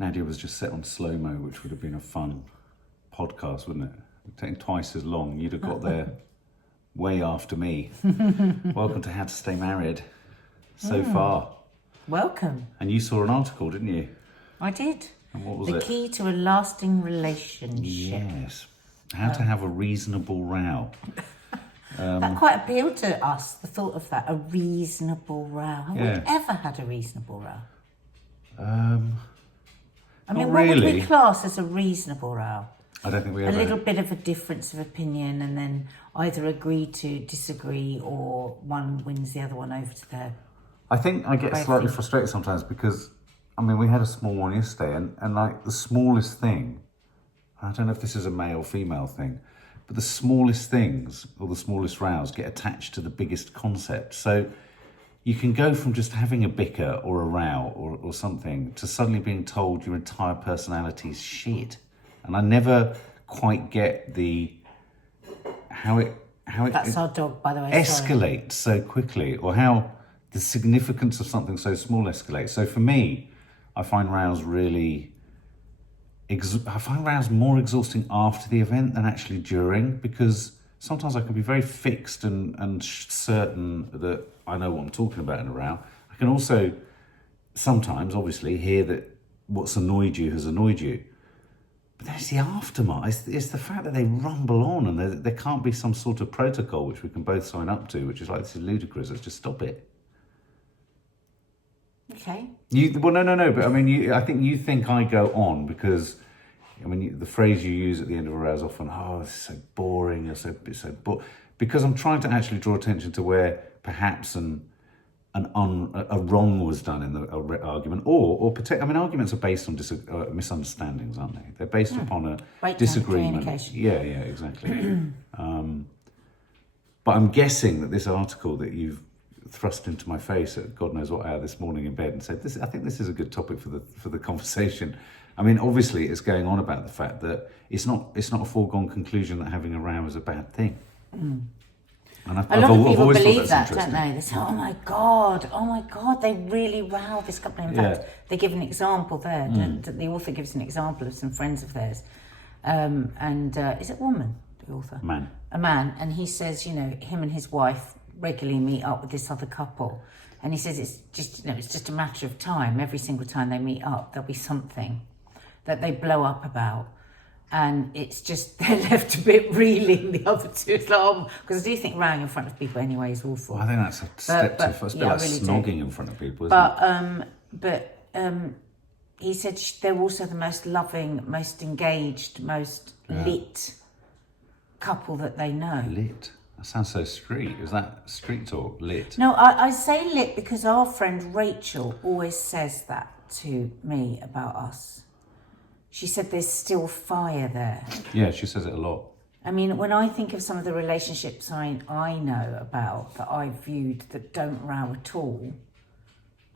NADIA was just set on slow-mo, which would have been a fun podcast, wouldn't it? Taking twice as long, you'd have got there way after me. Welcome to How to Stay Married so far. Welcome. And you saw an article, didn't you? I did. And what was The it? key to a lasting relationship. Yes. How to have a reasonable row. That quite appealed to us, the thought of that, a reasonable row. Have we ever had a reasonable row? I mean, what would we class as a reasonable row? I don't think we A ever... little bit of a difference of opinion and then either agree to disagree or one wins the other one over to their... I think I get slightly frustrated sometimes because, I mean, we had a small one yesterday and like the smallest thing, I don't know if this is a male-female thing, but the smallest things or the smallest rows get attached to the biggest concept. So you can go from just having a bicker or a row or something to suddenly being told your entire personality's shit. And I never quite get how it That's our dog, by the way. escalates so quickly, or how the significance of something so small escalates. So for me, I find rows more exhausting after the event than actually during, because sometimes I can be very fixed and certain that I know what I'm talking about in a row. I can also sometimes, obviously, hear that what's annoyed you has annoyed you. But there's the aftermath. It's the fact that they rumble on and there can't be some sort of protocol which we can both sign up to, which is like, this is ludicrous, let's just stop it. Okay. No. But I mean, I think you think I go on because, I mean, the phrase you use at the end of a row is often, "Oh, this is so boring," or it's so because I'm trying to actually draw attention to where perhaps a wrong was done in the argument, or I mean, arguments are based on misunderstandings, aren't they? They're based upon a disagreement. Yeah, exactly. But I'm guessing that this article that you've thrust into my face at God knows what hour this morning in bed and said, I think this is a good topic for the conversation. I mean, obviously it's going on about the fact that it's not a foregone conclusion that having a row is a bad thing. And A lot of people believe that, don't they? They say, oh my God, they really row this couple. In fact, they give an example there. The author gives an example of some friends of theirs. Is it a woman, the author? Man. A man. And he says, him and his wife regularly meet up with this other couple. And he says it's just a matter of time. Every single time they meet up, there'll be something that they blow up about. And it's just, they're left a bit reeling, the other two. Because I do think rowing in front of people anyway is awful. Well, I think that's a step too far. It's a bit like snogging in front of people, isn't it? He said they're also the most loving, most engaged, most lit couple that they know. Lit? That sounds so street. Is that street talk? Lit? No, I say lit because our friend Rachel always says that to me about us. She said there's still fire there. Yeah, she says it a lot. I mean, when I think of some of the relationships I know about that I've viewed that don't row at all,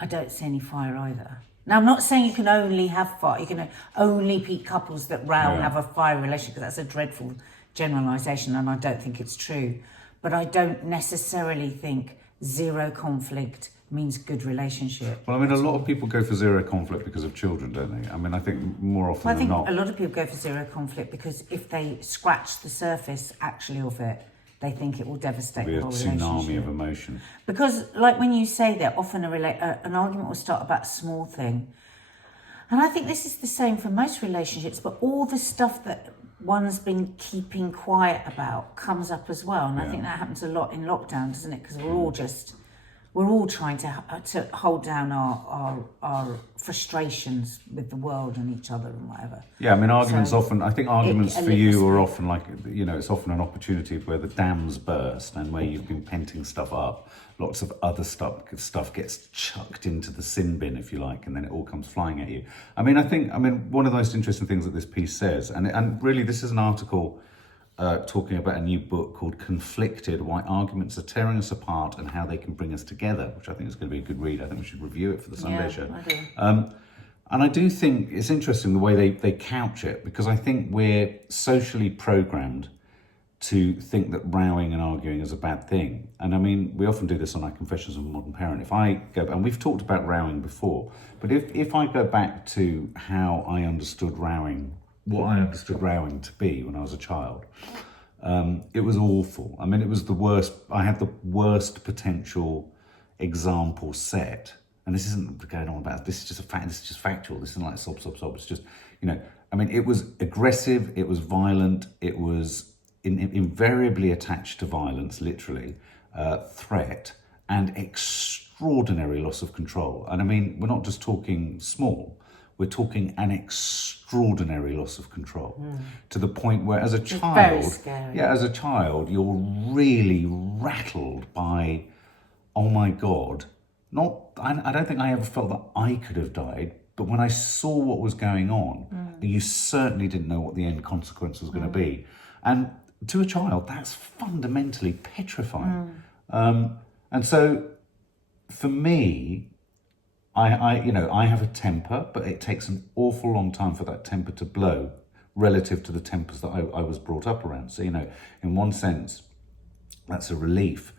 I don't see any fire either. Now, I'm not saying you can only have fire. You can only pick couples that row and have a fire relationship, because that's a dreadful generalisation and I don't think it's true. But I don't necessarily think zero conflict means good relationship. Well, I mean, a lot of people go for zero conflict because of children, don't they? I mean, I think more often than not. I think a lot of people go for zero conflict because if they scratch the surface actually of it, they think it will devastate the whole relationship. A tsunami of emotion. Because, like when you say that, often an argument will start about a small thing. And I think this is the same for most relationships, but all the stuff that one's been keeping quiet about comes up as well. And I think that happens a lot in lockdown, doesn't it? Because we're all trying to hold down our frustrations with the world and each other and whatever. Yeah, I mean, arguments for you are often like, it's often an opportunity where the dams burst and where you've been penting stuff up. Lots of other stuff gets chucked into the sin bin, if you like, and then it all comes flying at you. I mean, one of the most interesting things that this piece says, and really this is an article talking about a new book called Conflicted, Why Arguments Are Tearing Us Apart and How They Can Bring Us Together, which I think is going to be a good read. I think we should review it for the Sunday show. I do. And I do think it's interesting the way they couch it, because I think we're socially programmed to think that rowing and arguing is a bad thing. And I mean, we often do this on our Confessions of a Modern Parent. If I go, and we've talked about rowing before, but if I go back to how I understood rowing, what I understood rowing to be when I was a child, it was awful. I mean, it was the worst. I had the worst potential example set. And this isn't going on about, this is just a fact, this is just factual. This isn't like sob. It's just, I mean, it was aggressive, it was violent, it was invariably attached to violence, literally, threat, and extraordinary loss of control. And I mean, we're not just talking small, we're talking an extraordinary loss of control, to the point where as a child, very scary. Yeah, as a child, you're really rattled by, oh my God, I don't think I ever felt that I could have died, but when I saw what was going on, you certainly didn't know what the end consequence was going to be. And to a child, that's fundamentally petrifying. And so for me, I have a temper, but it takes an awful long time for that temper to blow relative to the tempers that I was brought up around. So, in one sense, that's a relief.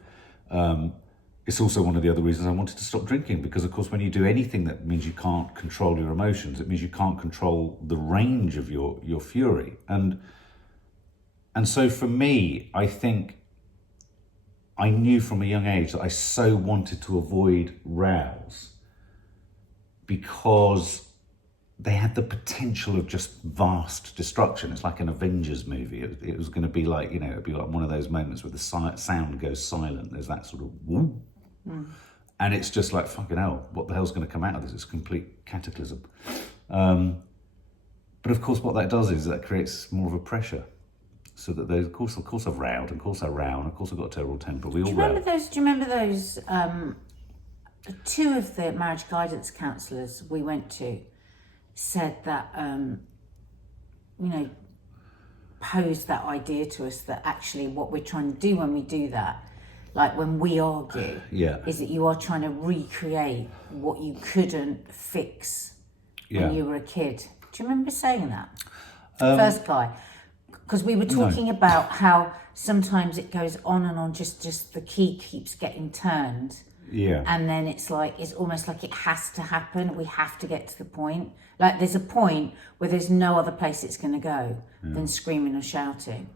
It's also one of the other reasons I wanted to stop drinking, because of course when you do anything that means you can't control your emotions, it means you can't control the range of your fury. And so for me, I think I knew from a young age that I so wanted to avoid rows because they had the potential of just vast destruction. It's like an Avengers movie. It was going to be like, it'd be like one of those moments where the sound goes silent. There's that sort of whoop. And it's just like, fucking hell, what the hell's going to come out of this? It's a complete cataclysm. But of course, what that does is that creates more of a pressure. So that those, of course I've rowed, and of course I row, and of course I've got a terrible temper. We all row. Do you remember those, two of the marriage guidance counsellors we went to said that, posed that idea to us that actually what we're trying to do when we do that, like when we argue, is that you are trying to recreate what you couldn't fix when you were a kid. Do you remember saying that? First guy. Because we were talking about how sometimes it goes on and on, just the key keeps getting turned. Yeah. And then it's almost like it has to happen. We have to get to the point. Like there's a point where there's no other place it's going to go than screaming or shouting.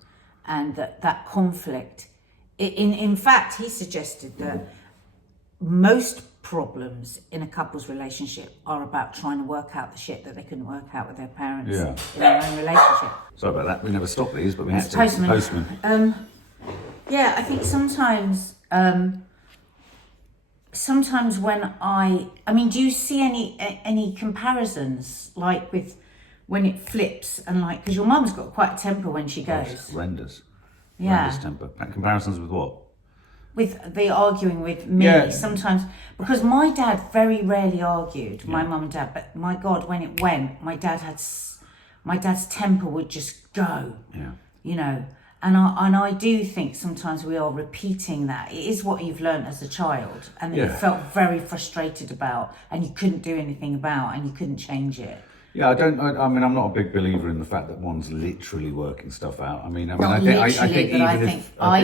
And that conflict, in fact, he suggested that most problems in a couple's relationship are about trying to work out the shit that they couldn't work out with their parents in their own relationship. Sorry about that. We never stopped these, but we had to. Postman. I think sometimes when I mean, do you see any comparisons like with when it flips and like, because your mum's got quite a temper when she goes. Gosh, horrendous. Yeah. Horrendous temper. Comparisons with what? With the arguing with me sometimes, because my dad very rarely argued, my mum and dad, but my God, when it went, my dad's temper would just go, and I do think sometimes we are repeating that. It is what you've learned as a child, and you felt very frustrated about, and you couldn't do anything about, and you couldn't change it. Yeah, I mean, I'm not a big believer in the fact that one's literally working stuff out. I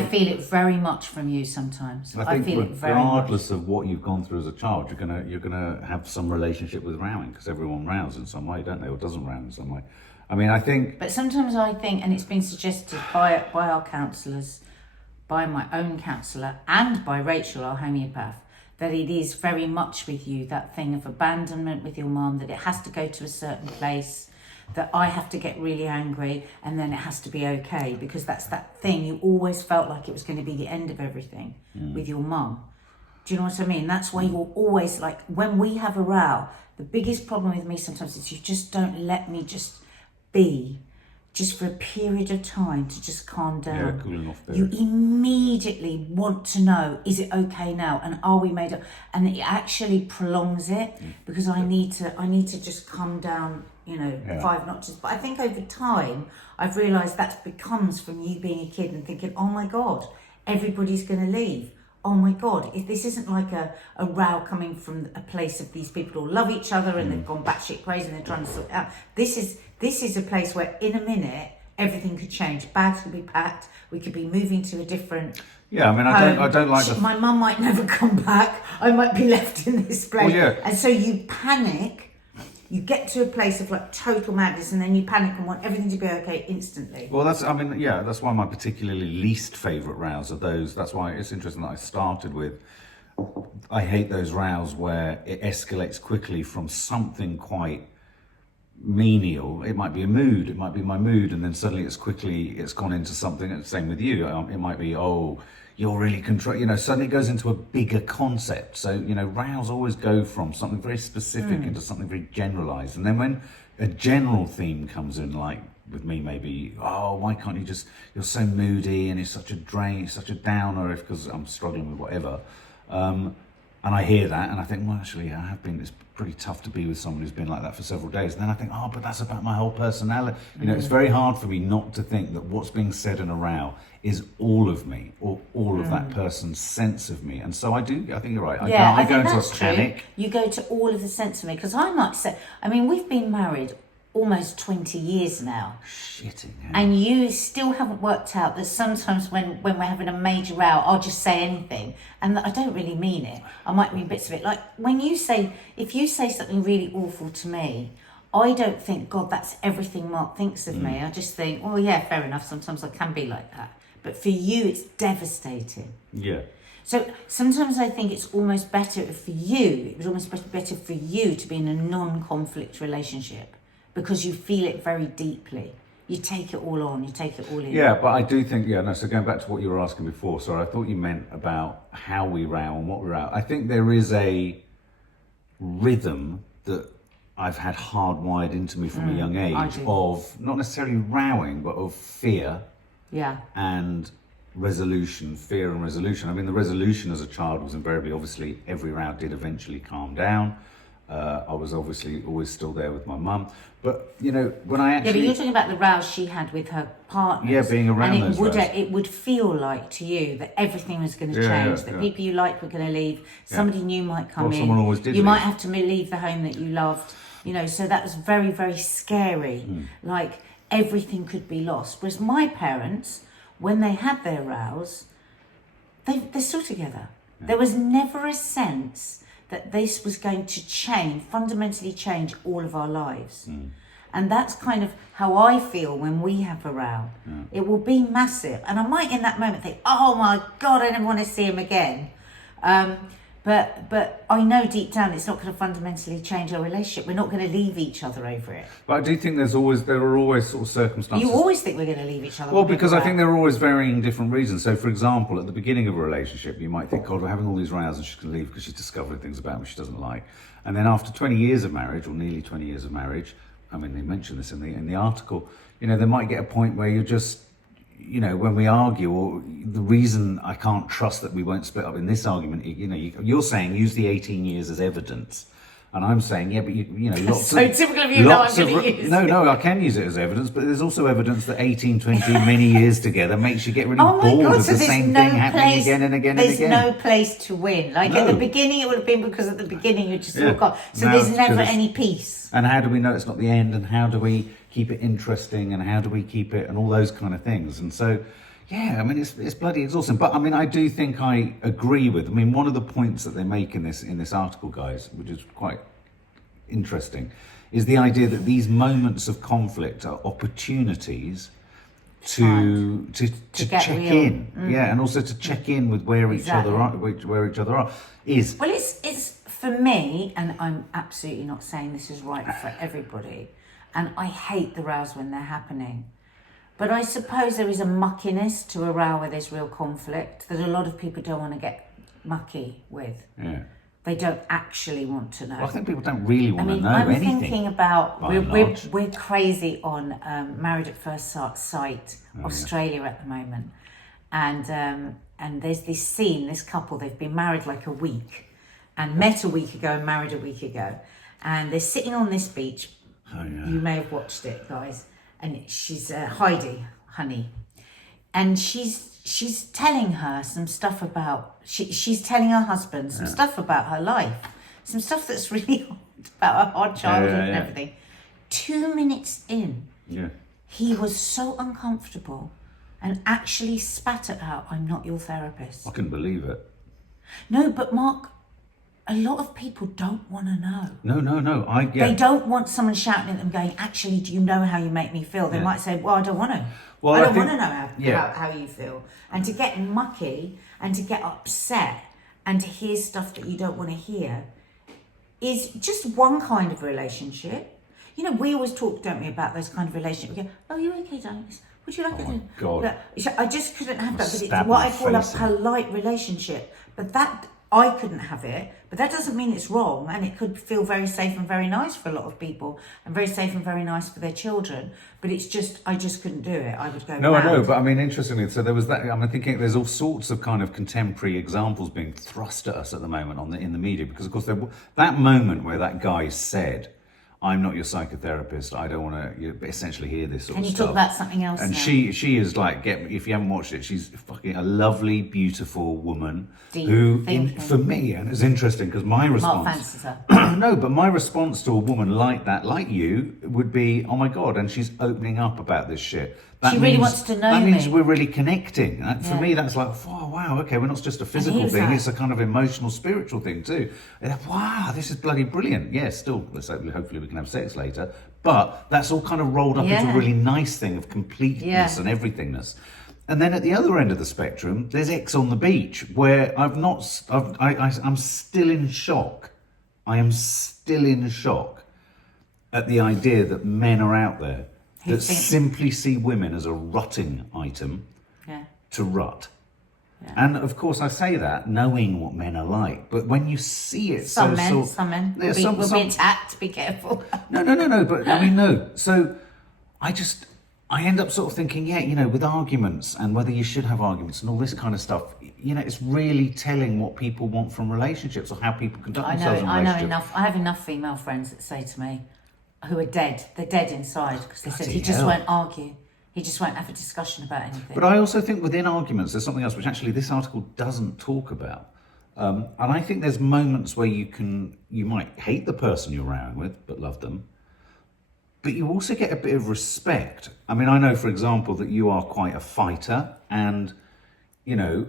feel it very much from you sometimes. I feel it very much. Regardless of what you've gone through as a child, you're gonna have some relationship with rowing, because everyone rows in some way, don't they, or doesn't row in some way. I mean, I think. But sometimes I think, and it's been suggested by our counsellors, by my own counsellor, and by Rachel, our homeopath, that it is very much with you, that thing of abandonment with your mum, that it has to go to a certain place, that I have to get really angry and then it has to be okay, because that's that thing. You always felt like it was going to be the end of everything with your mum. Do you know what I mean? That's why you're always like, when we have a row, the biggest problem with me sometimes is you just don't let me just be, just for a period of time, to just calm down. Yeah, cooling off there. You immediately want to know, is it okay now? And are we made up? And it actually prolongs it, because I need to just calm down, 5 notches. But I think over time, I've realised that becomes from you being a kid and thinking, oh my God, everybody's going to leave. Oh my God, if this isn't like a row coming from a place of these people who love each other and they've gone batshit crazy and they're trying to sort it out. This is a place where in a minute, everything could change. Bags could be packed. We could be moving to a different. Yeah, I mean, I don't like my mum might never come back. I might be left in this place. Well, yeah. And so you panic. You get to a place of like total madness, and then you panic and want everything to be okay instantly. Well, that's why my particularly least favourite rows are those. That's why it's interesting that I started with. I hate those rows where it escalates quickly from something quite menial. It might be a mood, it might be my mood, and then suddenly it's gone into something. And same with you. It might be, oh, you're really suddenly it goes into a bigger concept. So, rows always go from something very specific into something very generalized. And then when a general theme comes in, like with me, maybe, oh, why can't you you're so moody and you're such a drain, such a downer, because I'm struggling with whatever. And I hear that and I think, well, actually, it's pretty tough to be with someone who's been like that for several days. And then I think, oh, but that's about my whole personality. It's very hard for me not to think that what's being said in a row is all of me, or all of that person's sense of me. And so I think you're right. I go into a panic. You go to all of the sense of me, because I might say, we've been married almost 20 years now. Shitting. And you still haven't worked out that sometimes when we're having a major row, I'll just say anything. And I don't really mean it. I might mean bits of it. Like if you say something really awful to me, I don't think, God, that's everything Mark thinks of me. I just think, well, yeah, fair enough. Sometimes I can be like that. But for you, it's devastating. Yeah. So sometimes I think it's almost better for you. It was almost better for you to be in a non-conflict relationship, because you feel it very deeply. You take it all on. You take it all in. Yeah, but I do think, so going back to what you were asking before, sorry, I thought you meant about how we row and what we row. I think there is a rhythm that I've had hardwired into me from a young age of not necessarily rowing, but of fear. Yeah. And resolution, fear and resolution. The resolution as a child was invariably, obviously, every row did eventually calm down. I was obviously always still there with my mum. But, when I actually... Yeah, but you're talking about the rows she had with her partners. Yeah, being around those rows. And it would feel like to you that everything was going to change, that people you liked were going to leave, somebody new might come in. Someone always did You leave. might have to leave the home that you loved. So that was very, very scary. Like, everything could be lost. Whereas my parents, when they had their rows, they're still together. Yeah. There was never a sense that this was going to fundamentally change all of our lives. And that's kind of how I feel when we have a row. It will be massive. And I might in that moment think, oh my God, I never want to see him again. But I know deep down it's not going to fundamentally change our relationship. We're not going to leave each other over it. But I do think there are always sort of circumstances. You always think we're going to leave each other. Well, because I think there are always varying different reasons. So, for example, at the beginning of a relationship, you might think, God, we're having all these rows and she's going to leave because she's discovering things about me she doesn't like. And then after 20 years of marriage, or nearly 20 years of marriage, they mentioned this in the article, there might get a point where you're just, when we argue, or the reason I can't trust that we won't split up in this argument, you're saying use the 18 years as evidence. And I'm saying, yeah, but lots so typical of you, I'm going to use No, I can use it as evidence, but there's also evidence that 18, 20, many years together makes you get really bored of the same thing happening again and again and again. There's no place to win. Like at the beginning, it would have been because at the beginning you just walk on. So there's never any peace. And how do we know it's not the end? And how do we keep it interesting? And how do we keep it? And all those kind of things. And so, yeah, it's bloody exhausting. But I do think I agree with. One of the points that they make in this article, guys, which is quite interesting, is the idea that these moments of conflict are opportunities to check in, and also to check in with where each other are. Well, it's for me, and I'm absolutely not saying this is right for everybody, and I hate the rows when they're happening. But I suppose there is a muckiness to a row where there's real conflict that a lot of people don't want to get mucky with. Yeah. They don't actually want to know. Well, I think people don't really want to know anything. I'm thinking about, we're crazy on Married at First Sight, Australia at the moment. And there's this scene, this couple, they've been married like a week and met a week ago and married a week ago. And they're sitting on this beach. Oh, yeah. You may have watched it, guys. And she's Heidi, honey. And she's telling her some stuff about, she's telling her husband some stuff about her life. Some stuff that's really hard about her hard childhood and everything. 2 minutes in, he was so uncomfortable and actually spat it out, "I'm not your therapist." I couldn't believe it. No, but Mark, a lot of people don't want to know. No. They don't want someone shouting at them going, "Actually, do you know how you make me feel?" They might say, "Well, I don't want to. Well, I don't think- want to know how you feel." And to get mucky and to get upset and to hear stuff that you don't want to hear is just one kind of relationship. You know, we always talk, don't we, about those kind of relationships. We go, "Oh, you okay, darling? Would you like my God. Look, I just couldn't have that. But it's Stab what my I call a face in. polite relationship. But that, I couldn't have it. But that doesn't mean it's wrong. And it could feel very safe and very nice for a lot of people. And very safe and very nice for their children. But it's just, I just couldn't do it. I would go No, mad. I know, but I mean, interestingly, so there was that. I'm thinking there's all sorts of kind of contemporary examples being thrust at us at the moment in the media, because of course that moment where that guy said, "I'm not your psychotherapist. I don't want to essentially hear this sort Can of you stuff." talk about something else And now? she is like, if you haven't watched it, she's fucking a lovely, beautiful woman Deep who, thinking. for me, and it's interesting because my Mark response. fancies her. No, but my response to a woman like that, like you, would be, "Oh my God," and she's opening up about this shit. She really wants to know That means me. we're really connecting. For Yeah. me, that's like, oh, wow, okay, we're not just a physical here's thing, that. it's a kind of emotional, spiritual thing too. And wow, this is bloody brilliant. Yeah, still, hopefully we can have sex later. But that's all kind of rolled up into Yeah. a really nice thing of completeness and everythingness. And then at the other end of the spectrum, there's X on the beach, where I'm still in shock. I am still in shock at the idea that men are out there that simply see women as a rutting item to rut. Yeah. And of course, I say that knowing what men are like, but when you see it, Some men. Yeah, we'll be attacked. Be careful. No. But I mean, no. So I end up sort of thinking, yeah, you know, with arguments and whether you should have arguments and all this kind of stuff, you know, it's really telling what people want from relationships or how people conduct themselves in relationships. I have enough female friends that say to me, who are dead. They're dead inside because they said Bloody he just hell. won't argue. He just won't have a discussion about anything. But I also think within arguments, there's something else which actually this article doesn't talk about. And I think there's moments where you might hate the person you're around with, but love them. But you also get a bit of respect. I mean, I know, for example, that you are quite a fighter and, you know,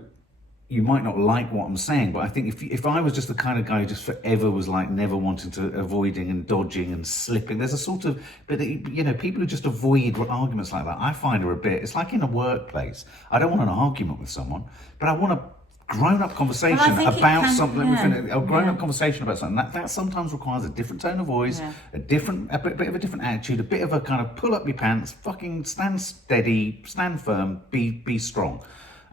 you might not like what I'm saying, but I think if I was just the kind of guy who just forever was like never wanting to, avoiding and dodging and slipping, there's a sort of, but you know, people who just avoid arguments like that, I find are a bit, it's like in a workplace. I don't want an argument with someone, but I want a grown-up conversation about something. A grown-up conversation about something that sometimes requires a different tone of voice, a bit of a different attitude, a bit of a kind of pull up your pants, fucking stand steady, stand firm, be strong.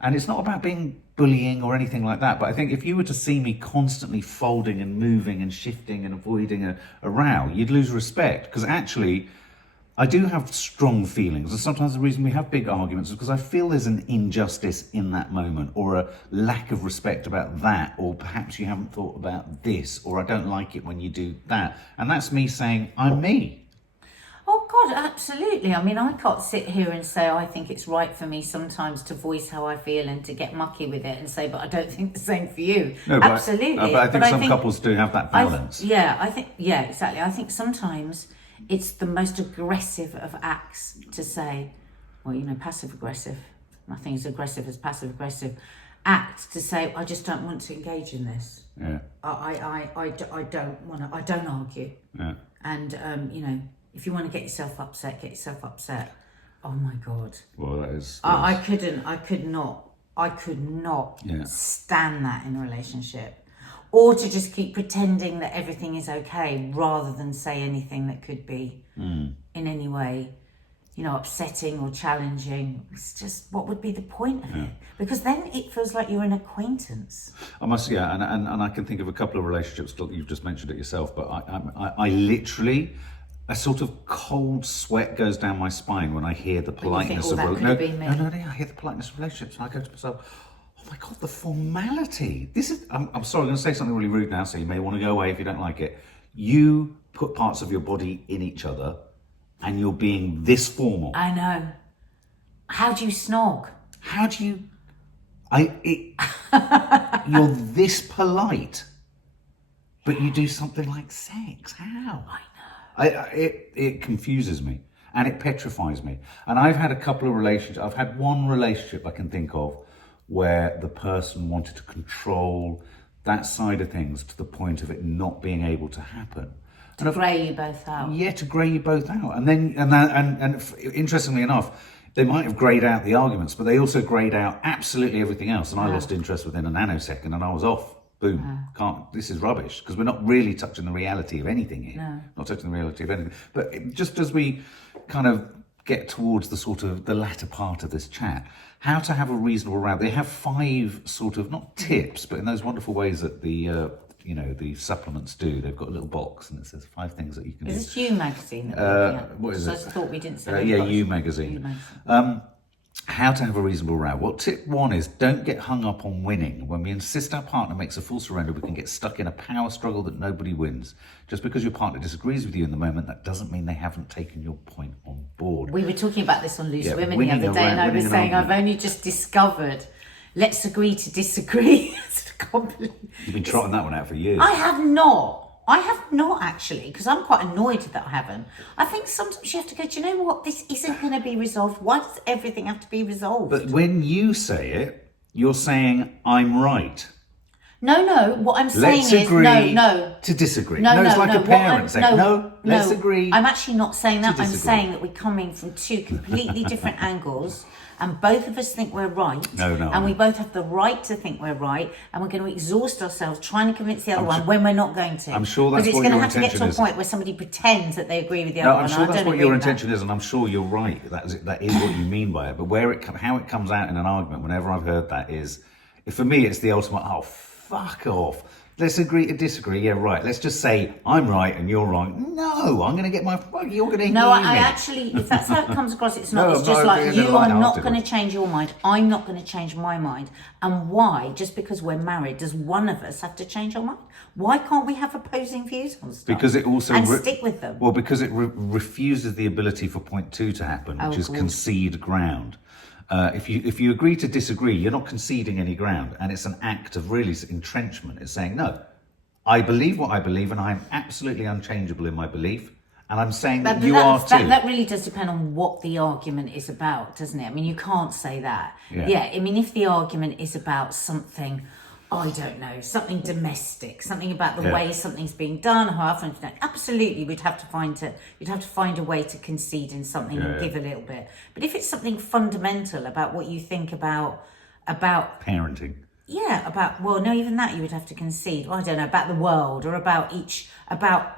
And it's not about being bullying or anything like that. But I think if you were to see me constantly folding and moving and shifting and avoiding a row, you'd lose respect. Because actually, I do have strong feelings. And sometimes the reason we have big arguments is because I feel there's an injustice in that moment or a lack of respect about that. Or perhaps you haven't thought about this, or I don't like it when you do that. And that's me saying, I'm me. Oh God, absolutely. I mean, I can't sit here and say I think it's right for me sometimes to voice how I feel and to get mucky with it and say, but I don't think the same for you. No, but absolutely. But I think some couples do have that balance. Exactly. I think sometimes it's the most aggressive of acts to say, well, you know, passive aggressive. Nothing as aggressive as passive aggressive. Act to say, I just don't want to engage in this. Yeah. I don't want to. I don't argue. Yeah. And you know. If you want to get yourself upset, get yourself upset. Oh my God. Well, that is. I could not stand that in a relationship. Or to just keep pretending that everything is okay rather than say anything that could be in any way, you know, upsetting or challenging. It's just, what would be the point of it? Because then it feels like you're an acquaintance. And I can think of a couple of relationships, you've just mentioned it yourself, but I literally, a sort of cold sweat goes down my spine when I hear the politeness of relationships. I hear the politeness of relationships, and I go to myself, oh my God, the formality. This is. I'm sorry, I'm going to say something really rude now, so you may want to go away if you don't like it. You put parts of your body in each other, and you're being this formal. I know. How do you snog? How do you? You're this polite, but you do something like sex. How? I know. It confuses me. and it petrifies me. And I've had a couple of relationships. I've had one relationship I can think of where the person wanted to control that side of things to the point of it not being able to happen. To grey you both out. Yeah, to grey you both out. And then, interestingly enough, they might have greyed out the arguments, but they also greyed out absolutely everything else. And I lost interest within a nanosecond and I was off. Boom. This is rubbish, because we're not really touching the reality of anything here. No. Not touching the reality of anything. But just as we kind of get towards the sort of the latter part of this chat, how to have a reasonable row. They have 5 sort of, not tips, but in those wonderful ways that the the supplements do. They've got a little box and it says 5 things that you can do. Is this You magazine? What is it? I thought we didn't say You magazine. How to have a reasonable row. Well, tip 1 is don't get hung up on winning. When we insist our partner makes a full surrender, we can get stuck in a power struggle that nobody wins. Just because your partner disagrees with you in the moment, that doesn't mean they haven't taken your point on board. We were talking about this on Loose Women the other day, and I was saying I've only just discovered let's agree to disagree. You've been trotting that one out for years. I have not actually, because I'm quite annoyed that I haven't. I think sometimes you have to go, do you know what? This isn't going to be resolved. Why does everything have to be resolved? But when you say it, you're saying, I'm right. No, what I'm saying let's is, agree no. to disagree. No, it's like a parent saying, let's agree. I'm actually not saying that. I'm saying that we're coming from 2 completely different angles, and both of us think we're right. And we both have the right to think we're right, and we're going to exhaust ourselves trying to convince the other one when we're not going to. I'm sure that's what your intention is. Because it's going to have to get to a point where somebody pretends that they agree with the other one. I'm sure that's what your intention is, and I'm sure you're right. That is what you mean by it. But how it comes out in an argument, whenever I've heard that, is, for me, it's the ultimate, fuck off. Let's agree to disagree. Yeah, right. Let's just say I'm right and you're wrong. No, I'm going to get my... You're going to hear me. No, I actually... If that's how it comes across, it's not. It's just like, you are not going to change your mind. I'm not going to change my mind. And why, just because we're married, does one of us have to change our mind? Why can't we have opposing views on stuff? Because it also... And stick with them. Well, because it refuses the ability for point 2 to happen, which is concede ground. If you agree to disagree, you're not conceding any ground, and it's an act of really entrenchment. It's saying, no, I believe what I believe, and I'm absolutely unchangeable in my belief, and I'm saying that you are too. That really does depend on what the argument is about, doesn't it? I mean, you can't say that. Yeah, I mean, if the argument is about something, I don't know, something domestic, something about the way something's being done, how often, absolutely, you'd have to find a way to concede in something and give a little bit. But if it's something fundamental about what you think about parenting. Even that you would have to concede. Well, I don't know, about the world or about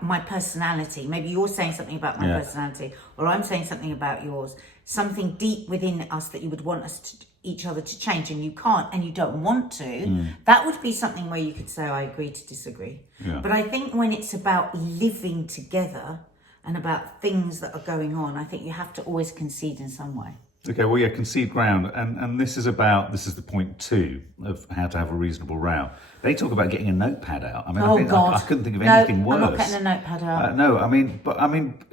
my personality. Maybe you're saying something about my personality, or I'm saying something about yours. Something deep within us that you would want each other to change, and you can't, and you don't want to. That would be something where you could say, I agree to disagree. But I think when it's about living together and about things that are going on, I think you have to always concede in some way. Okay, well, concede ground, and this is the point 2 of how to have a reasonable row. They talk about getting a notepad out. I mean, I couldn't think of anything worse. I'm not getting a notepad out. No, I mean,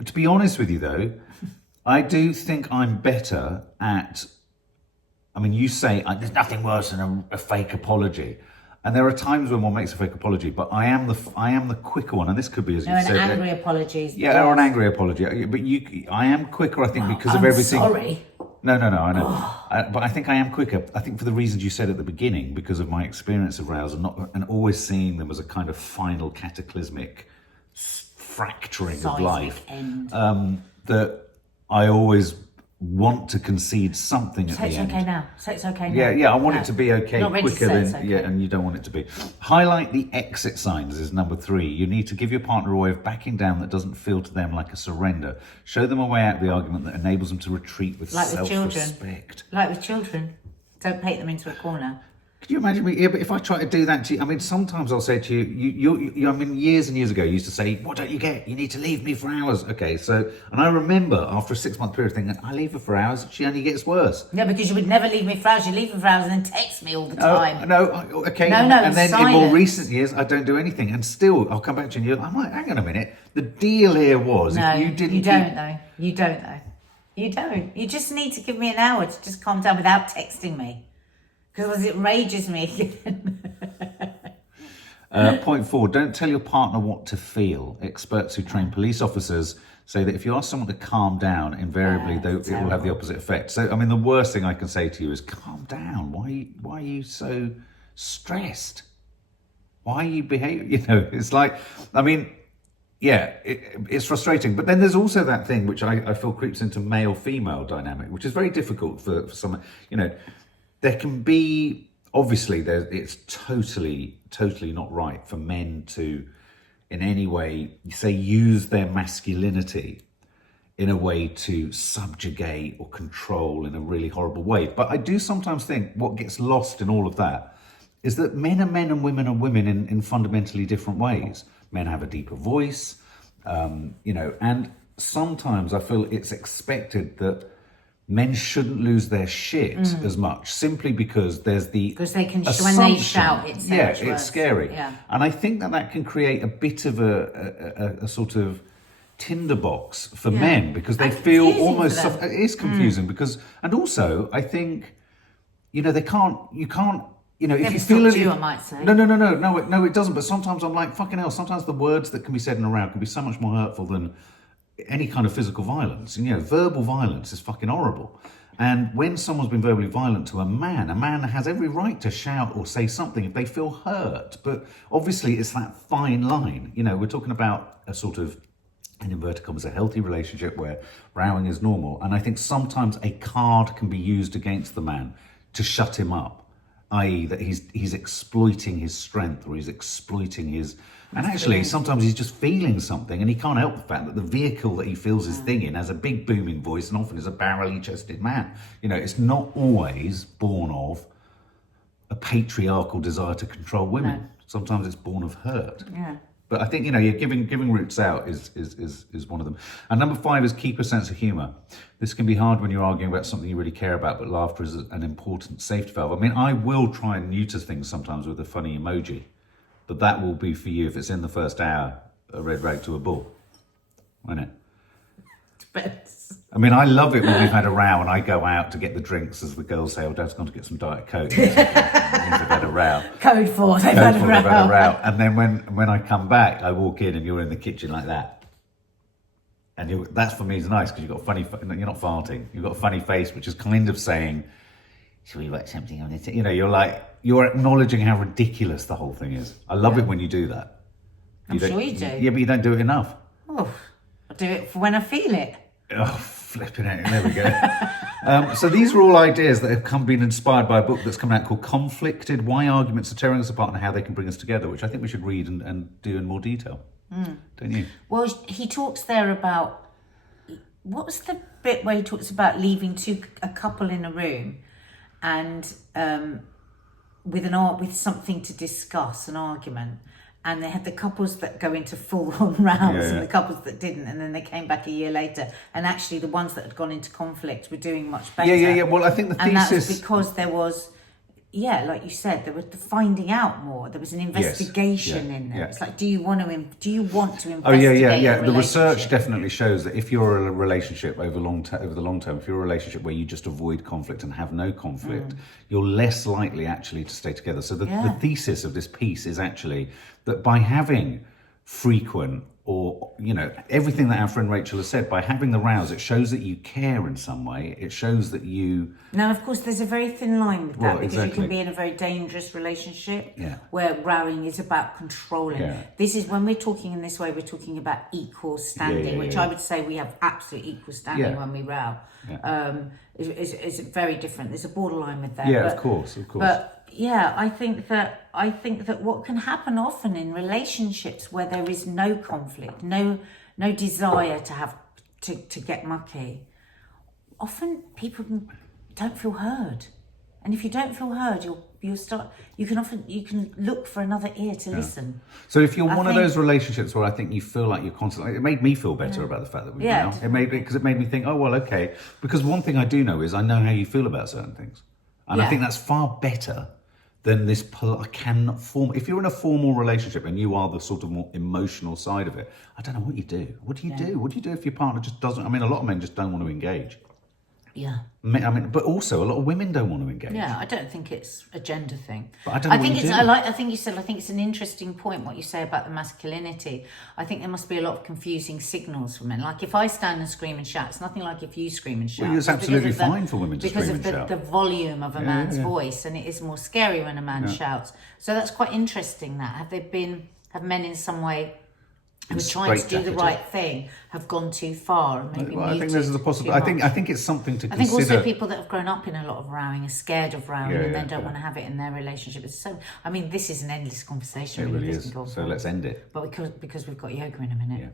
to be honest with you though, I do think I'm better at. I mean, you say there's nothing worse than a fake apology, and there are times when one makes a fake apology. But I am the quicker one, and this could be, as you said, an angry apology. Yeah, or an angry apology. But I am quicker, I think, because of everything. Sorry. No, I know. But I think I am quicker. I think for the reasons you said at the beginning, because of my experience of rows and always seeing them as a kind of final cataclysmic fracturing of life. That I always want to concede something at the end. So it's okay now. Yeah, I want it to be okay quicker than and you don't want it to be. Highlight the exit signs is number 3. You need to give your partner a way of backing down that doesn't feel to them like a surrender. Show them a way out of the argument that enables them to retreat with self-respect. Like with children. Don't paint them into a corner. Could you imagine me? Yeah, but if I try to do that to you, I mean, sometimes I'll say to you, I mean, years and years ago, you used to say, what don't you get? You need to leave me for hours. Okay, so, and I remember after a 6-month period thinking, I leave her for hours, she only gets worse. Yeah, because you would never leave me for hours. You leave me for hours and then text me all the time. Okay. And then in more recent years, I don't do anything. And still, I'll come back to you and I'm like, hang on a minute. The deal here was, if you didn't... You don't though. You don't. You just need to give me an hour to just calm down without texting me. Because it rages me again. Point 4, don't tell your partner what to feel. Experts who train police officers say that if you ask someone to calm down, invariably it will have the opposite effect. So, I mean, the worst thing I can say to you is calm down. Why are you so stressed? Why are you behaving? You know, it's like, I mean, yeah, it's frustrating. But then there's also that thing which I feel creeps into male-female dynamic, which is very difficult for some, you know, there can be, obviously, it's totally not right for men to, in any way, say, use their masculinity in a way to subjugate or control in a really horrible way. But I do sometimes think what gets lost in all of that is that men are men and women are women in fundamentally different ways. Men have a deeper voice, you know, and sometimes I feel it's expected that men shouldn't lose their shit as much, simply because there's the because they can assumption. When they shout, it's it's scary. Yeah. And I think that can create a bit of a sort of tinderbox for men, because they feel almost it is confusing because, and also I think, you know, you can't. You know, if you feel it, I might say. No, it doesn't. But sometimes I'm like, fucking hell. Sometimes the words that can be said in a row can be so much more hurtful than any kind of physical violence. And, you know, verbal violence is fucking horrible. And when someone's been verbally violent to a man has every right to shout or say something if they feel hurt. But obviously, it's that fine line. You know, we're talking about a sort of, in inverted commas, a healthy relationship where rowing is normal. And I think sometimes a card can be used against the man to shut him up. I.e. that he's exploiting his strength, or he's exploiting his... And actually, sometimes he's just feeling something, and he can't help the fact that the vehicle that he feels his thing in has a big booming voice and often is a barrel-chested man. You know, it's not always born of a patriarchal desire to control women. No. Sometimes it's born of hurt. Yeah. But I think, you know, giving roots out is one of them. And number 5 is keep a sense of humour. This can be hard when you're arguing about something you really care about, but laughter is an important safety valve. I mean, I will try and neuter things sometimes with a funny emoji, but that will be for you, if it's in the first hour, a red rag to a bull, won't it? Depends. I mean, I love it when we've had a row and I go out to get the drinks, as the girls say, oh, Dad's gone to get some Diet Coke. They've had a row. Code 4, they've had a row. And then when I come back, I walk in and you're in the kitchen like that. And that's for me is nice, because you've got a funny, you're not farting, you've got a funny face, which is kind of saying, should we write something on it? You know, you're acknowledging how ridiculous the whole thing is. I love it when you do that. I'm sure you do. Yeah, but you don't do it enough. Oh, I do it for when I feel it. Oh, flipping it. There we go. So these are all ideas that have been inspired by a book that's come out called Conflicted, Why Arguments Are Tearing Us Apart and How They Can Bring Us Together, which I think we should read and do in more detail. Don't you? Well, he talks there about, what was the bit where he talks about leaving a couple in a room and with something to discuss, an argument, and they had the couples that go into full-on rounds and the couples that didn't, and then they came back a year later, and actually the ones that had gone into conflict were doing much better. Yeah. Well, I think the thesis... And that's because there was... Yeah, like you said, there was the finding out more. There was an investigation in there. It's like, do you want to investigate? Oh yeah. The research definitely shows that if you're in a relationship over the long term, if you're a relationship where you just avoid conflict and have no conflict, you're less likely actually to stay together. So the thesis of this piece is actually that by having frequent, or, you know, everything that our friend Rachel has said, by having the rows, it shows that you care in some way. It shows that you... Now, of course, there's a very thin line with that, because you can be in a very dangerous relationship where rowing is about controlling. Yeah. This is, when we're talking in this way, we're talking about equal standing, which I would say we have absolute equal standing when we row. Yeah. It's very different. There's a borderline with that. Yeah, of course. But yeah, I think that what can happen often in relationships where there is no conflict, no desire to have to get mucky, often people don't feel heard, and if you don't feel heard, you can look for another ear to listen. So if you're one of those relationships where I think you feel like you're constantly, it made me feel better about the fact that we've been out. It made me think, oh well, okay, because one thing I do know is I know how you feel about certain things, and I think that's far better than this cannot form. If you're in a formal relationship and you are the sort of more emotional side of it, I don't know what you do. What do you do? What do you do if your partner just doesn't? I mean, a lot of men just don't want to engage. Yeah. I mean, but also a lot of women don't want to engage. Yeah, I don't think it's a gender thing. But I don't know think what it's. you do. I think you said. I think it's an interesting point what you say about the masculinity. I think there must be a lot of confusing signals for men. Like if I stand and scream and shout, it's nothing like if you scream and shout. Well, it's absolutely fine for women to scream and shout. Because of the volume of a man's voice, and it is more scary when a man shouts. So that's quite interesting. That have men in some way who are trying to do the right thing have gone too far and maybe I think there's a possibility. I think it's something to consider. I think also people that have grown up in a lot of rowing are scared of rowing and then don't want to have it in their relationship. It's so. I mean, this is an endless conversation. It really is. So let's end it. But because we've got yoga in a minute. Yeah.